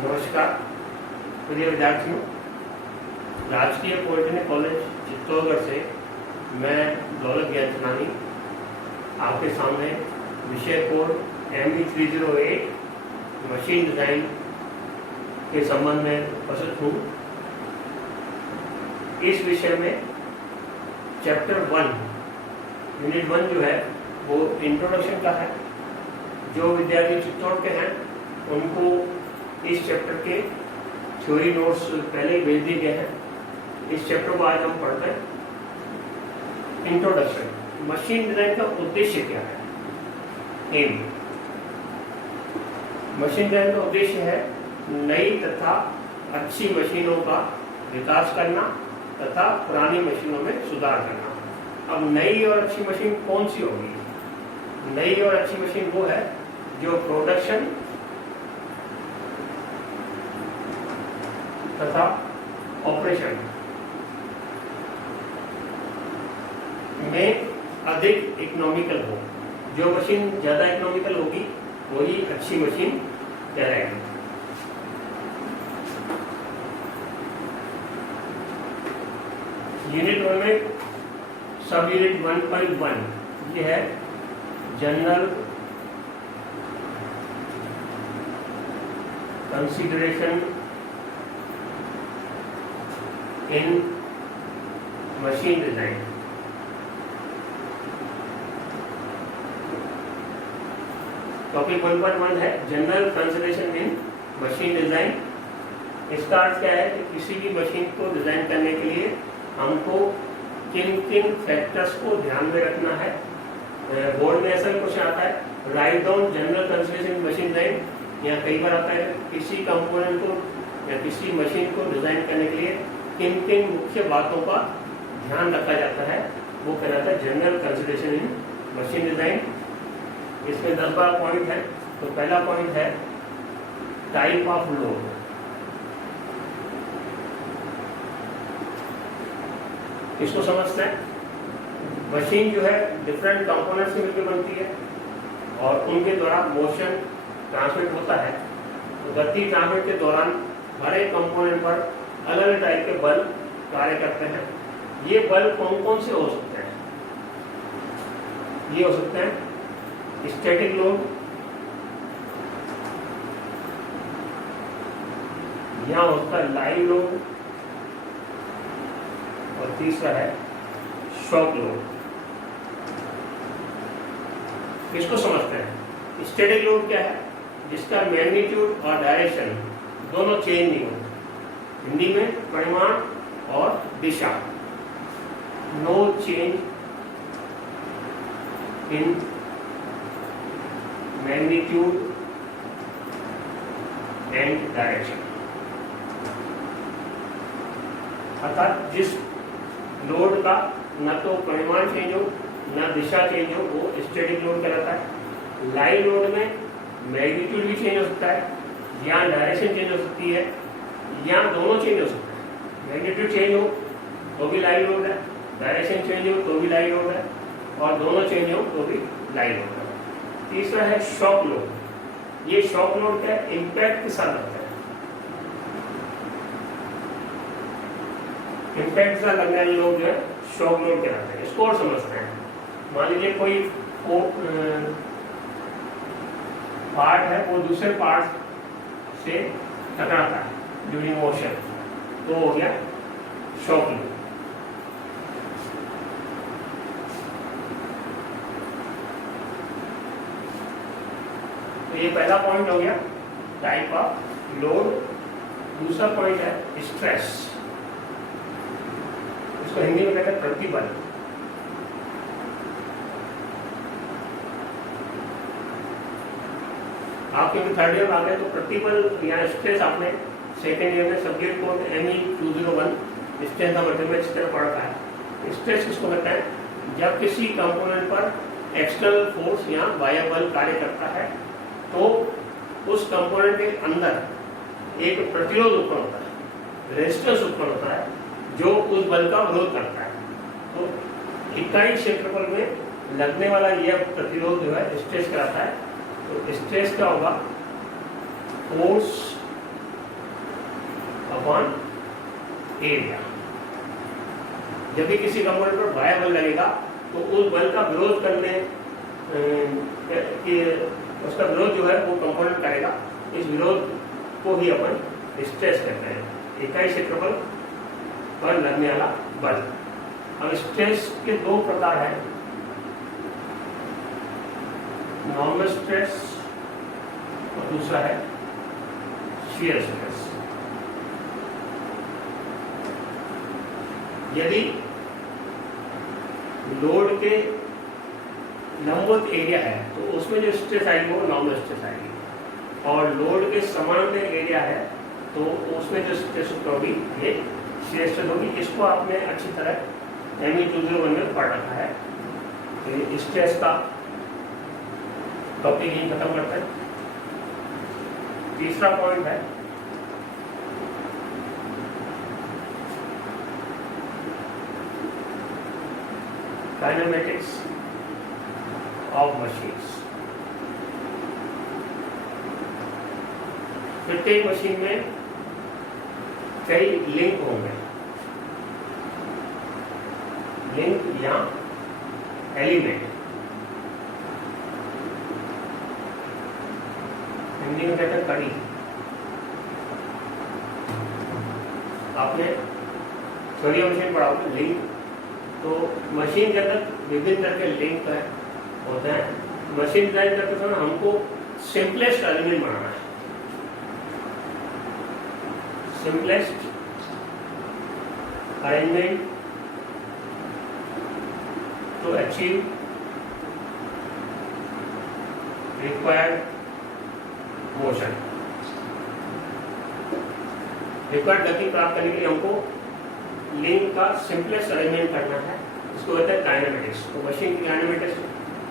नमस्कार प्रिय विद्यार्थियों, राजकीय पॉलिटेक्निक कॉलेज चित्तौड़गढ़ से मैं दौलत ज्ञानी आपके सामने विषय कोड ME308 मशीन डिज़ाइन के संबंध में उपस्थित हूँ। इस विषय में चैप्टर 1 यूनिट 1 जो है वो इंट्रोडक्शन का है। जो विद्यार्थी चित्तौड़ के हैं उनको इस चैप्टर के थ्योरी नोट्स पहले ही भेज दिए गए हैं। इस चैप्टर को आज हम पढ़ते हैं। इंट्रोडक्शन, मशीन डिजाइन का उद्देश्य क्या है? एम, मशीन डिजाइन का उद्देश्य है नई तथा अच्छी मशीनों का विकास करना तथा पुरानी मशीनों में सुधार करना। अब नई और अच्छी मशीन कौन सी होगी? नई और अच्छी मशीन वो है जो प्रोडक्शन तथा ऑपरेशन में अधिक इकोनॉमिकल हो। जो मशीन ज्यादा इकोनॉमिकल होगी वही अच्छी मशीन कहलाएगी। यूनिट 1 में सब यूनिट 1.1 ये है जनरल कंसीडरेशन इन मशीन डिजाइन। टॉपिक 1.1 है जनरल कंसीडरेशन इन मशीन डिजाइन। इसका अर्थ क्या है कि किसी भी मशीन को डिजाइन करने के लिए हमको किन किन फैक्टर्स को ध्यान में रखना है। बोर्ड में ऐसा क्वेश्चन आता है, राइट डाउन जनरल कंसीडरेशन इन मशीन डिजाइन। या कई बार आता है किसी कंपोनेंट को या किसी मशीन को डिजाइन करने के लिए किन किन मुख्य बातों का ध्यान रखा जाता है, वो कहलाता है जनरल कंसीडरेशन इन मशीन डिजाइन। इसमें 10-12 पॉइंट है। तो पहला पॉइंट है टाइप ऑफ लोड। इसको समझते हैं। मशीन जो है डिफरेंट कंपोनेंट्स से मिलकर बनती है और उनके द्वारा मोशन ट्रांसमिट होता है। तो गति ट्रांसमिट के दौरान हर एक कंपोनेंट पर अलग अलग टाइप के बल कार्य करते हैं। ये बल कौन कौन से हो सकते हैं? ये हो सकते हैं स्टैटिक लोड, यहाँ होता है लाइव लोड और तीसरा है शॉक लोड। इसको समझते हैं। स्टैटिक लोड क्या है? जिसका मैग्नीट्यूड और डायरेक्शन दोनों चेंज नहीं होते। हिंदी में परिमाण और दिशा, no change in magnitude and direction. अर्थात जिस लोड का न तो परिमाण चेंज हो न दिशा चेंज हो वो स्टैटिक लोड कहलाता है। लाइव लोड में मैग्नीट्यूड भी चेंज हो सकता है या डायरेक्शन चेंज हो सकती है या दोनों चेंज हो सकते हैं। मैग्नीट्यूड चेंज हो तो भी लाइव लोड है, डायरेक्शन चेंज हो तो भी लाइव लोड है और दोनों चेंज हो तो भी लाइव लोड है। तीसरा है शॉक लोड। ये शॉक लोड क्या है? इम्पैक्ट के साथ लगता है। इम्पैक्ट के साथ लगने वाले लोड जो है शॉक लोड कहलाते हैं। इसको और समझते हैं। मान लीजिए कोई पार्ट है वो दूसरे पार्ट से टकराता है ड्यूरिंग मोशन, तो हो गया शॉक लोड। तो ये पहला पॉइंट हो गया टाइप ऑफ लोड। दूसरा पॉइंट है स्ट्रेस। इसको हिंदी में कहते हैं प्रतिबल। आपके थर्ड ईयर में आ गए तो प्रतिबल या स्ट्रेस आपने सेकेंड ईयर में subject code ME201 strength of material इस तरह पढ़ा है। स्ट्रेस किसको कहते हैं? जब किसी कंपोनेंट पर एक्सटर्नल फोर्स या बाह्य बल कार्य करता है तो उस कंपोनेंट के अंदर एक प्रतिरोध उत्पन्न होता है, रेजिस्टेंस उत्पन्न होता है जो उस बल का विरोध करता है। तो इकाई क्षेत्रफल में लगने वाला यह प्रतिरोध जो है स्ट्रेस कहलाता है। तो स्ट्रेस क्या होगा? Force upon area. जब भी किसी कंपोनेंट पर बाह्य बल लगेगा तो उस बल का विरोध करने उसका विरोध जो है वो कंपोनेंट करेगा। इस विरोध को ही अपन स्ट्रेस कहते हैं, इकाई क्षेत्रफल पर लगने वाला बल। अब स्ट्रेस के दो प्रकार हैं, नॉर्मल स्ट्रेस और दूसरा है शियर स्ट्रेस। यदि लोड के लंबवत एरिया है तो उसमें जो स्ट्रेस आएगी वो नॉर्मल स्ट्रेस आएगी, और लोड के समानांतर एरिया है तो उसमें जो स्ट्रेस होगी ये शियर स्ट्रेस होगी। इसको आपने अच्छी तरह ME 201 में पढ़ रखा है। तो स्ट्रेस का टॉपिक यही खत्म करते हैं। तीसरा पॉइंट है काइनेमेटिक्स ऑफ मशीन्स। प्रत्येक मशीन में कई लिंक होंगे, लिंक या एलिमेंट, हिंदी में कहते हैं कड़ी। आपने थ्योरी ऑफ मशीन पढ़ा होगा लिंक, तो मशीन के अंदर विभिन्न तरह के लिंक होते हैं। मशीन डिजाइन करते समय हमको सिंपलेस्ट एलिमेंट बनाना है, simplest arrangement to achieve required motion. Required गति प्राप्त करने के लिए हमको लिंक का सिंपलेस्ट अरेंजमेंट करना है, इसको कहते हैं काइनेमेटिक्स। तो मशीन की काइनेमेटिक्स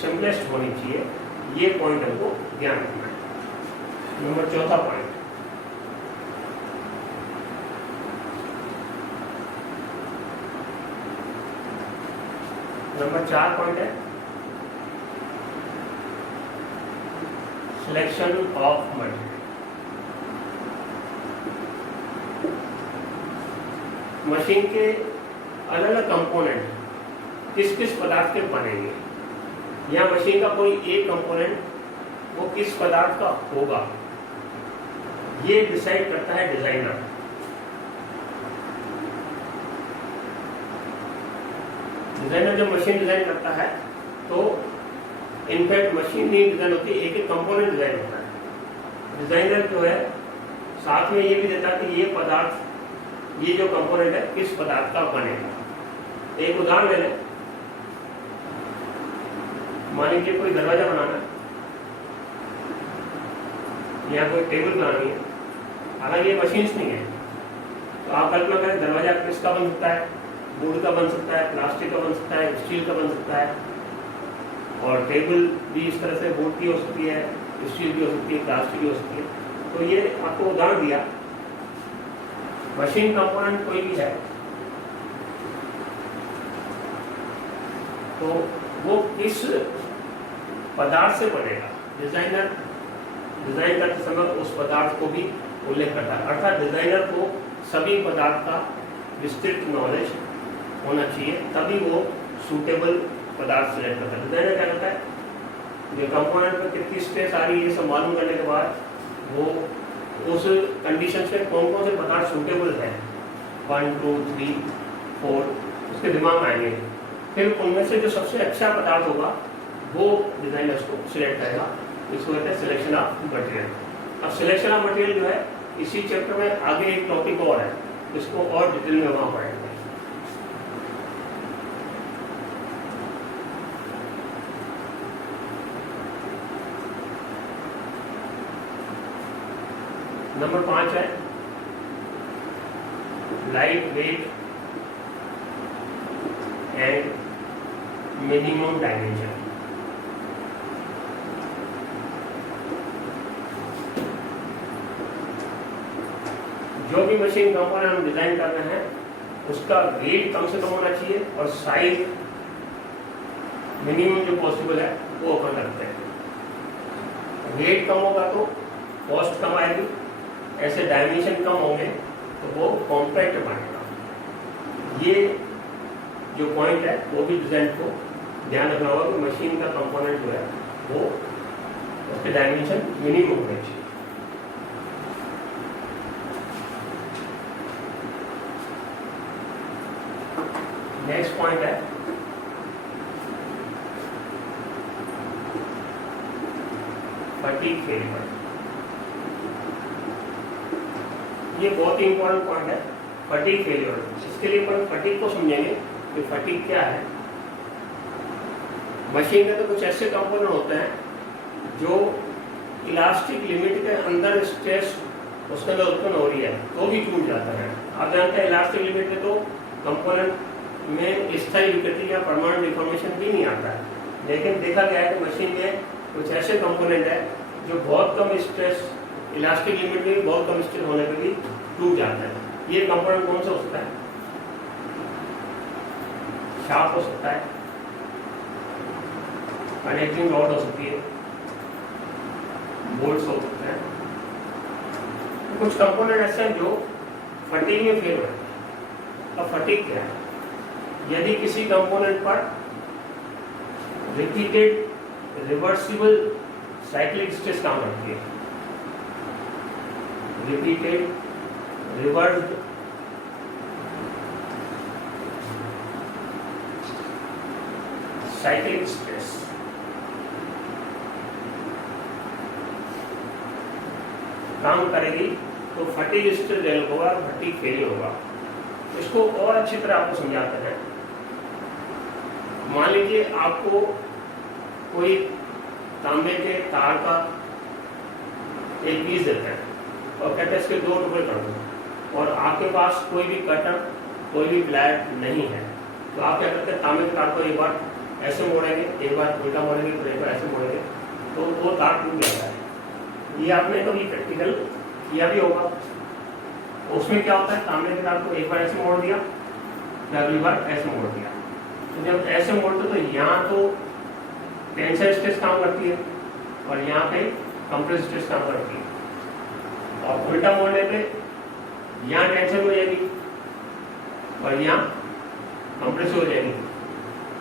सिंपलेस्ट होनी चाहिए, ये पॉइंट हमको ध्यान रखना है। नंबर चौथा पॉइंट, नंबर 4 पॉइंट है सिलेक्शन ऑफ मटेरियल। मशीन के अलग अलग कंपोनेंट किस किस पदार्थ के बनेंगे, या मशीन का कोई एक कंपोनेंट वो किस पदार्थ का होगा, ये डिसाइड करता है डिजाइनर। डिजाइनर जब मशीन डिजाइन करता है तो इनफैक्ट मशीन नहीं डिजाइन होती, एक एक कंपोनेंट डिजाइन होता है। डिजाइनर जो है साथ में ये भी देता है कि ये पदार्थ, ये जो कंपोनेंट है किस पदार्थ का बनेगा। एक उदाहरण ले लें, मान लीजिए कोई दरवाजा बनाना है या कोई टेबल बनानी है, हालांकि ये मशीन्स नहीं है, तो आप कल्पना करें दरवाजा किसका बन सकता है, वुड का बन सकता है, प्लास्टिक का बन सकता है, स्टील का बन सकता है, और टेबल भी इस तरह से वुड की हो सकती है, स्टील की हो सकती है, प्लास्टिक की हो सकती है। तो ये आपको उदाहरण दिया, मशीन कंपोनेंट कोई भी है तो वो किस पदार्थ से बनेगा, डिजाइनर डिजाइन करते समय उस पदार्थ को भी उल्लेख करता है। अर्थात डिजाइनर को सभी पदार्थ का विस्तृत नॉलेज होना चाहिए, तभी वो सूटेबल पदार्थ सिलेक्ट करता है। डिजाइनर क्या करता है, जो कंपोनेंट में कितनी स्ट्रेस आ रही है ये सब मालूम करने के बाद वो उस कंडीशन से कौन कौन से पदार्थ सूटेबल है, 1 2 3 4 उसके दिमाग में आएंगे, फिर उनमें से जो सबसे अच्छा पदार्थ होगा वो डिजाइनर उसको सिलेक्ट करेगा। इसको कहते हैं सिलेक्शन ऑफ मटेरियल। अब सिलेक्शन ऑफ मटेरियल जो है इसी चैप्टर में आगे एक टॉपिक और है, इसको और डिटेल में वहां पढ़ेंगे। नंबर 5 है light weight and minimum dimension. जो भी मशीन कंपोनेंट हम डिजाइन कर रहे हैं उसका वेट कम से कम होना चाहिए और साइज मिनिमम जो पॉसिबल है वो अपन रखते हैं। वेट कम होगा तो कॉस्ट कम आएगी, ऐसे डायमेंशन कम होंगे तो वो कॉम्पैक्ट बनेगा। ये जो पॉइंट है वो भी डिजाइन को ध्यान रखना होगा कि मशीन का कंपोनेंट जो है वो उसके डायमेंशन मिनिमम होने चाहिए। नेक्स्ट पॉइंट है फटीग फेलियर। ये बहुत ही इंपॉर्टेंट पॉइंट है फटीग फेलियर। इसके लिए अपन फटीग को समझेंगे कि फटीग क्या है। मशीन के तो कुछ ऐसे कंपोनेंट होते हैं जो इलास्टिक लिमिट के अंदर स्ट्रेस उसके अंदर उत्पन्न हो रही है तो भी टूट जाता है। आप जानते हैं इलास्टिक लिमिट में तो कंपोनेंट में स्थायी विकृति या परमानेंट डिफॉर्मेशन भी नहीं आता है, लेकिन देखा गया है कि मशीन में कुछ ऐसे कंपोनेंट है जो बहुत कम स्ट्रेस इलास्टिक लिमिट में बहुत कम स्ट्रेस होने पर भी टूट जाता है। ये कंपोनेंट कौन सा हो सकता है? शाफ्ट हो सकता है, कनेक्टिंग रॉड हो सकती है, बोल्ट्स हो सकते हैं। कुछ कंपोनेंट ऐसे हैं जो फटीग में फेल होते हैं। अब फटीग क्या है? यदि किसी कंपोनेंट पर रिपीटेड रिवर्सिबल साइक्लिक स्ट्रेस काम करती है, रिपीटेड रिवर्स्ड साइक्लिक स्ट्रेस काम करेगी तो फटीग स्ट्रेस डेवलप होगा, फटीग फेलियर होगा। इसको और अच्छी तरह आपको समझाते हैं। मान लीजिए आपको कोई तांबे के तार का एक पीस देते हैं और कहते हैं इसके 2 टुकड़े कर दो, और आपके पास कोई भी कटर कोई भी प्लायर नहीं है, तो आप क्या करते हैं? तांबे के तार को एक बार ऐसे मोड़ेंगे, एक बार उल्टा मोड़ेंगे, फिर एक बार ऐसे मोड़ेंगे, तो वो तार टूट जाता है। ये आपने कभी प्रैक्टिकल किया भी होगा। उसमें क्या होता है? तांबे के तार को एक बार ऐसे मोड़ दिया, अगली बार ऐसे मोड़ दिया। तो जब ऐसे मोड़ते तो यहाँ तो टेंसाइल स्ट्रेस काम करती है और यहाँ पे कंप्रेसिव स्ट्रेस काम करती है, और उल्टा मोड़ने पे यहाँ टेंशन हो जाएगी और यहाँ कंप्रेसिव हो जाएगी।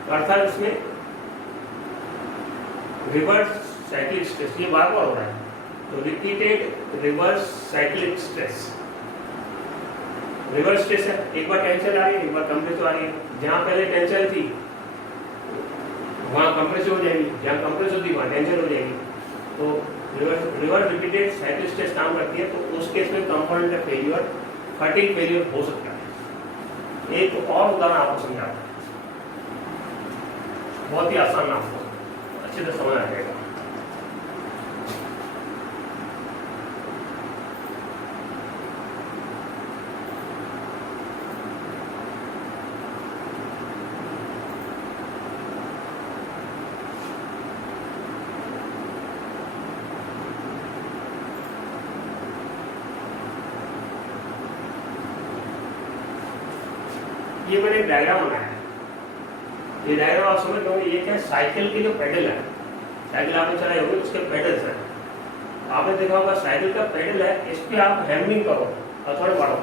तो अर्थात इसमें रिवर्स साइक्लिक स्ट्रेस ये बार बार हो रहा है। तो repeated reverse cyclic stress, reverse stress है, एक बार टेंशन आ रही है, एक बार कंप्रेसिव आ रही है। जहां पहले टेंशन थी वहां कंप्रेसिव हो जाएगी, जहां कंप्रेसिव थी वहां टेंशन हो जाएगी। तो रिवर्स रिपीटेड साइक्लिक स्ट्रेस काम करती है। तो उस केस में कंपोनेंट का फेलियर फटीग फेलियर हो सकता है। एक और उदाहरण आपको समझाता है, बहुत ही आसान, आपको अच्छे से समझ आ जाएगा। ये मैंने एक डायग्राम बनाया है। ये डायग्राम आप समझ लो, ये क्या है? साइकिल के जो पेडल है, साइकिल आपने चलाई होगी, उसके पेडल्स हैं। आपने देखा होगा साइकिल का पेडल है, इस पे आप हैमरिंग करो और थोड़ा बढ़ो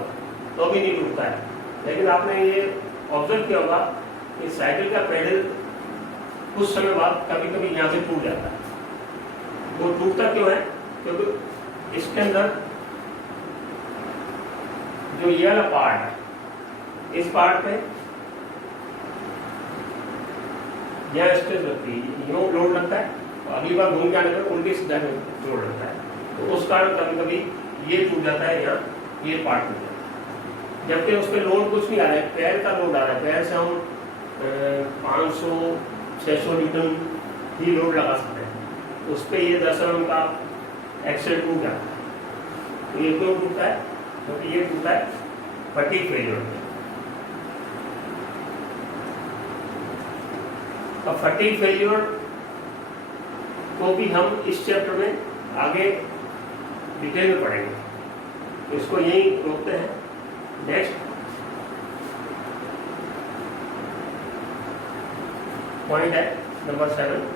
तो भी नहीं टूटता है। लेकिन आपने ये ऑब्जर्व किया होगा कि साइकिल का पेडल कुछ समय बाद कभी कभी यहाँ से टूट जाता है। वो टूटता क्यों है? क्योंकि इसके अंदर जो ये वाला पार्ट है, इस पार्ट पे यहाँ स्ट्रेस लगती है, यूं लोड लगता है, तो अगली बार घूम के आने पर उल्टी सीधा लोड लगता है। तो उस कारण कभी कभी ये टूट जाता है, यहाँ ये पार्ट टूट जाता है। जबकि उस पर लोड कुछ नहीं आ रहा है, पैर का लोड आ रहा है। पैर से हम 500-600 न्यूटन ही लोड लगा सकते हैं। उस पर ये दरअसल उनका एक्सेल टूट जाता है। तो ये क्यों टूटता है? क्योंकि ये टूटता है फटीग फेलियर। अब फटीग फेलियर को भी हम इस चैप्टर में आगे डिटेल में पढ़ेंगे, तो इसको यही रोकते हैं। नेक्स्ट पॉइंट है number 7,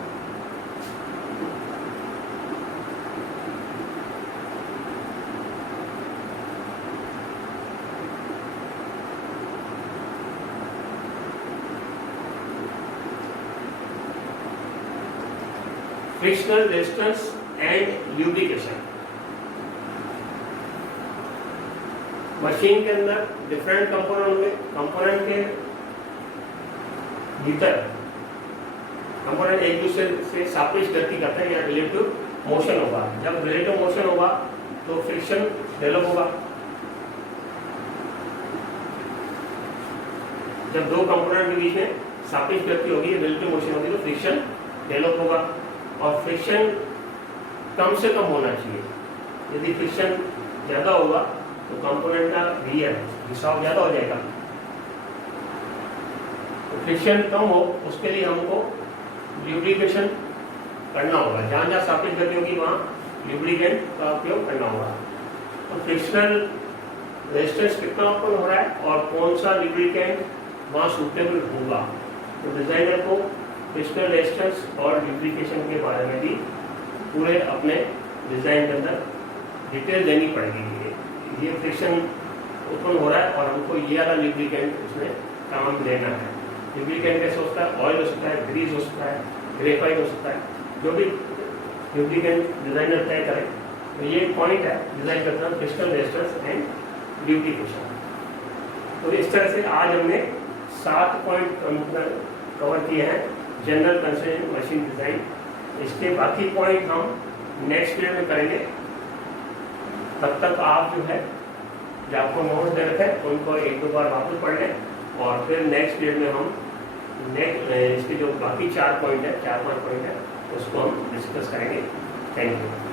frictional resistance and lubrication. Machine के अंदर डिफरेंट कंपोनेंट होंगे, कंपोनेंट के भीतर कंपोनेंट एक दूसरे से सापेक्ष गति करते हैं या रिलेटिव मोशन होगा। जब रिलेटिव मोशन होगा तो फ्रिक्शन डेवलप होगा। जब दो कंपोनेंट के बीच में सापेक्ष गति होगी, रिलेटिव मोशन होगी, तो फ्रिक्शन डेवलप होगा। और फ्रिक्शन कम से कम होना चाहिए। यदि फ्रिक्शन ज्यादा होगा तो कंपोनेंट का घिसाव ज्यादा हो जाएगा। तो फ्रिक्शन कम हो उसके लिए हमको ल्यूब्रिकेशन करना होगा। जहाँ जहाँ सापेक्ष गति होगी वहाँ ल्यूब्रिकेंट का उपयोग करना होगा। तो फ्रिक्शनल रेजिस्टेंस कितना उत्पन्न हो रहा है और कौन सा ल्यूब्रिकेंट वहाँ सूटेबल होगा, तो डिजाइनर को फ्रिक्शनल रेजिस्टेंस और ल्यूब्रिकेशन के बारे में भी पूरे अपने डिजाइन के अंदर डिटेल देनी पड़ेगी। ये फ्रिक्शन उत्पन्न हो रहा है और हमको ये वाला ल्यूब्रिकेंट उसमें काम लेना है। ल्यूब्रिकेंट कैसे होता है? ऑयल हो सकता है, ग्रीस हो सकता है, ग्रेफाइट हो सकता है, जो भी ल्यूब्रिकेंट डिजाइनर तय करे। तो ये पॉइंट है डिजाइन करना, फ्रिक्शनल रेजिस्टेंस एंड ल्यूब्रिकेशन। तो इस तरह से आज हमने 7 पॉइंट कवर किए हैं जनरल कंस्ट्रक्शन मशीन डिजाइन। इसके बाकी पॉइंट हम नेक्स्ट पीरियड में करेंगे। तब तक आप जो है जो आपको नोट्स दे रखे हैं उनको एक दो बार वापस पढ़ लें और फिर नेक्स्ट पीरियड में हम इसके जो बाकी 4 पॉइंट है, 4-5 पॉइंट है, उसको हम डिस्कस करेंगे। Thank you.